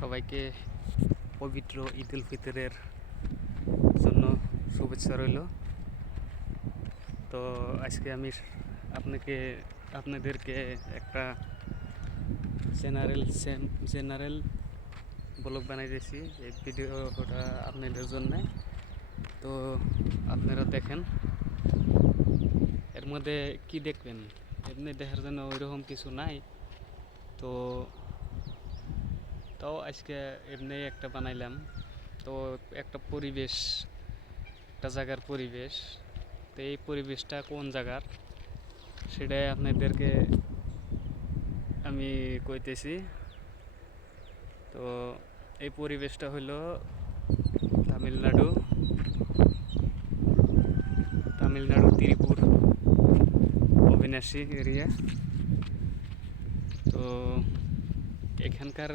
সবাইকে পবিত্র ঈদ উল ফিতরের জন্য শুভেচ্ছা রইল। তো আজকে আমি আপনাদেরকে একটা জেনারেল ব্লগ বানাইতেছি। এই ভিডিওটা আপনাদের জন্য। তো আপনারা দেখেন, এর মধ্যে কি দেখবেন, এমনি দেখার জন্য ওইরকম কিছু নাই। তো তাও আজকে এমনি একটা বানাইলাম। তো একটা পরিবেশ, একটা জায়গার পরিবেশ, তো এই পরিবেশটা কোন জায়গার সেটাই আপনাদেরকে আমি কইতেছি। তো এই পরিবেশটা হলো তামিলনাড়ু তিরিপুর অবিনাশী এরিয়া। তো এখানকার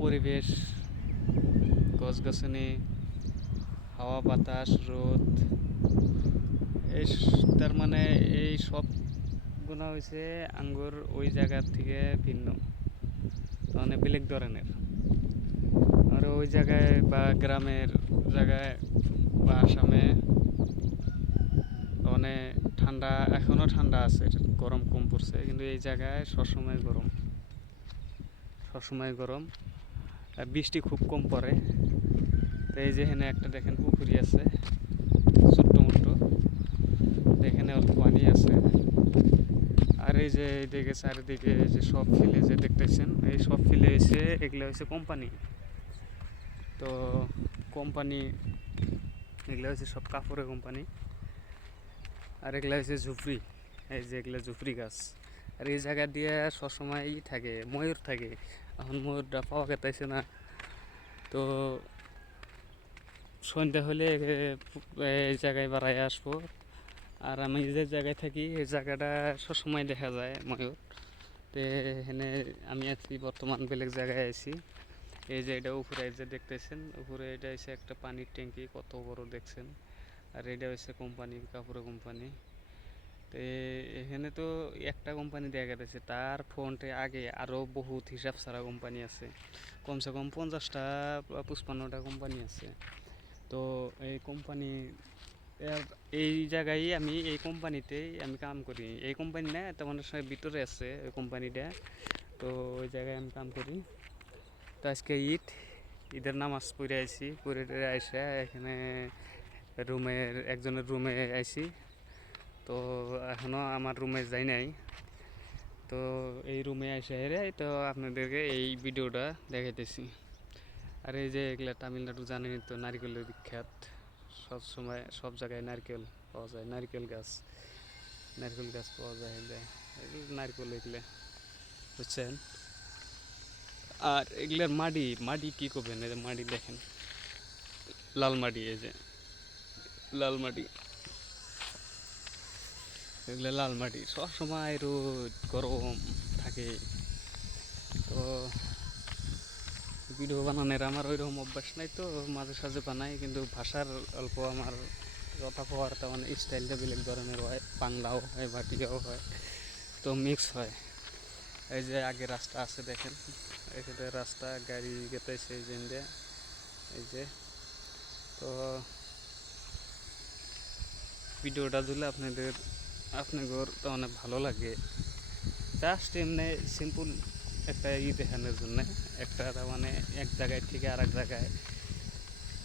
পরিবেশ, গাছগাছালি, হাওয়া বাতাস, রোদ, এই তার মানে এই সব গুণা হয়েছে আঙ্গুর ওই জায়গার থেকে ভিন্ন, মানে বেলেগ ধরনের। আর ওই জায়গায় বা গ্রামের জায়গায় বা আসামে অনেক ঠান্ডা, এখনও ঠান্ডা আছে, গরম কম পড়ছে, কিন্তু এই জায়গায় সবসময় গরম, আর বৃষ্টি খুব কম পড়ে। তো এই যে এখানে একটা দেখেন পুকুরি আছে ছোট্ট মোট্ট, এখানে অল্প পানি আছে। আর এই যে এইদিকে চারিদিকে যে সব ফিলে যে দেখতেছেন, এই সব ফিলে হয়েছে, এগুলো হয়েছে কোম্পানি। তো কোম্পানি, এগুলো হচ্ছে সব কাপড়ের কোম্পানি। আর এগুলো হচ্ছে ঝুপড়ি, এই যে এগুলো ঝুপড়ি গাছ। আর এই জায়গা দিয়ে সবসময় থাকে, ময়ূর থাকে। এখন ময়ূরটা পাওয়া গেছে না। তো সন্ধ্যা হলে এই জায়গায় বেড়ায় আসবো। আর আমি যে জায়গায় থাকি এই জায়গাটা সবসময় দেখা যায় ময়ূর। তো এখানে আমি আছি বর্তমান বেলেগ জায়গায় আছি। এই যে এটা উপরে যে দেখতেছেন, উপরে এটা হচ্ছে একটা পানির ট্যাঙ্কি, কত বড় দেখছেন। আর এটা হচ্ছে কোম্পানি, কাপড়ের কোম্পানি। তো এখানে তো একটা কোম্পানি দেখা গেছে, তার ফ্রন্টে আগে আরও বহুত হিসাব ছাড়া কোম্পানি আছে, কমসে কম 50টা বা 55টা কোম্পানি আছে। তো এই কোম্পানি, এই জায়গায় এই কোম্পানিতেই আমি কাম করি। এই কোম্পানি না, তেমন সময় ভিতরে আছে ওই কোম্পানিটা। তো ওই জায়গায় আমি কাম করি। তো আজকে ঈদের নামাজ পড়ে আইছি, পড়ে আইসা এখানে একজনের রুমে আইছি। তো এখনও আমার রুমে যাই নাই। তো এই রুমে এসে তো আপনাদেরকে এই ভিডিওটা দেখাইতেছি। আর এই যে এগুলা তামিলনাড়ু জানেনই তো, নারকেলের বিখ্যাত। সব সময় সব জায়গায় নারকেল পাওয়া যায়, নারকেল গাছ পাওয়া যায়। নারকেল এগুলো বুঝছেন। আর এগুলার মাটি কি করবেন, এই যে মাটি দেখেন, লাল মাটি, এই যে লাল মাটি, এগুলো লাল মাটি, সবসময় রোদ গরম থাকে। তো ভিডিও বানানোর আমার ওইরকম অভ্যাস নাই, তো মাঝে সাঝে বানাই, কিন্তু ভাষার অল্প আমার কথা কওয়ার তেমন স্টাইলটা বেলেগ ধরনের হয়, বাংলাও হয় ভাটিয়াও হয়, তো মিক্স হয়। এই যে আগে রাস্তা আছে দেখেন, এখানে রাস্তা গাড়ি গেতেছে এই যে, এই যে। তো ভিডিওটা দিলে আপনাদের তো অনেক ভালো লাগে। জাস্ট এমনি সিম্পল একটা দেখানোর জন্য, একটা তার মানে এক জায়গায় থেকে আর এক জায়গায়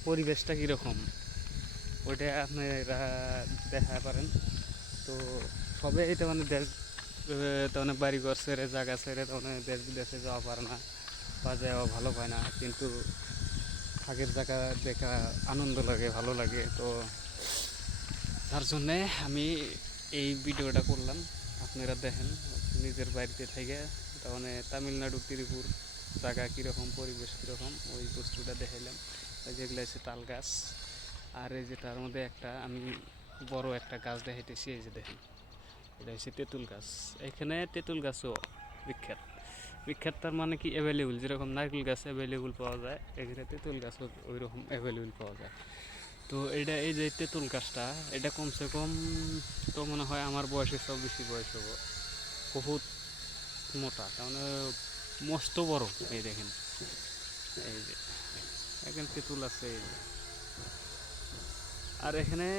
পরিবেশটা কীরকম ওইটা আপনারা দেখা পারেন। তো সবে এটা মানে দেশ, তেমন বাড়িঘর ছেড়ে জায়গা ছেড়ে তেমন দেশ বিদেশে যাওয়া পারে না বা যাওয়া ভালো পায় না, কিন্তু আগের জায়গা দেখা আনন্দ লাগে, ভালো লাগে। তো তার জন্যে আমি এই ভিডিওটা করলাম, আপনারা দেখেন নিজের বাড়িতে থেকে। তার মানে তামিলনাড়ু তিরিপুর জায়গা কীরকম, পরিবেশ কীরকম, ওই বস্তুটা দেখাইলাম। যেগুলো হচ্ছে তাল গাছ। আর এই যে তার মধ্যে একটা আমি বড় একটা গাছ দেখাইতেছি, এই যে দেখেন, এটা হচ্ছে তেঁতুল গাছ। এখানে তেঁতুল গাছও বিখ্যাত তার মানে কি অ্যাভেলেবল, যেরকম নারকেল গাছ অ্যাভেলেবল পাওয়া যায়, এখানে তেঁতুল গাছও ওই রকম অ্যাভেলেবল পাওয়া যায়। তো এটা, এই যে তেঁতুল গাছটা, এটা কমসে কম তো মনে হয় আমার বয়সের সব বেশি বয়স হবো, বহুত মোটা, তার মানে মস্ত বড়। এই দেখেন, এই যে এখানে তেঁতুল আছে এই যে। আর এখানে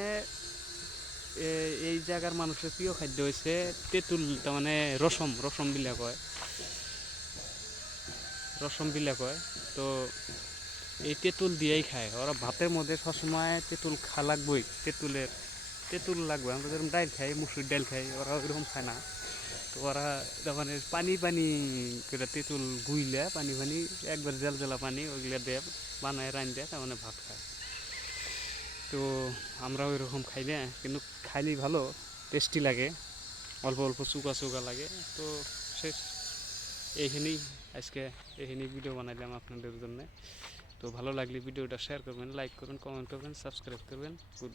এই জায়গার মানুষের প্রিয় খাদ্য হয়েছে তেঁতুল, তার মানে রসম, রসম বিলা কয়, রসম বিলা কয়। তো এই তেঁতুল দিয়েই খায় ওরা, ভাতের মধ্যে সবসময় তেঁতুল লাগবেই, তেঁতুল লাগবে। আমরা যেরকম ডাইল খাই, মুসুর ডাইল খাই, ওরা ওইরকম খায় না। তো ওরা তার মানে পানি পানি করে তেঁতুল গুইলে পানি পানি একবার জেল জেলা পানি ওইগুলা দিয়ে বানায় রান দেয়, তার মানে ভাত খায়। তো আমরা ওই রকম খাই না, কিন্তু খাইলেই ভালো, টেস্টি লাগে, অল্প অল্প চুকা চুকা লাগে। তো শেষ এইখানেই, আজকে এইখানেই ভিডিও বানাইলাম আপনাদের জন্য। তো ভালো লাগলে ভিডিওটা শেয়ার করবেন, লাইক করবেন, কমেন্ট করবেন, সাবস্ক্রাইব করবেন। Good bye.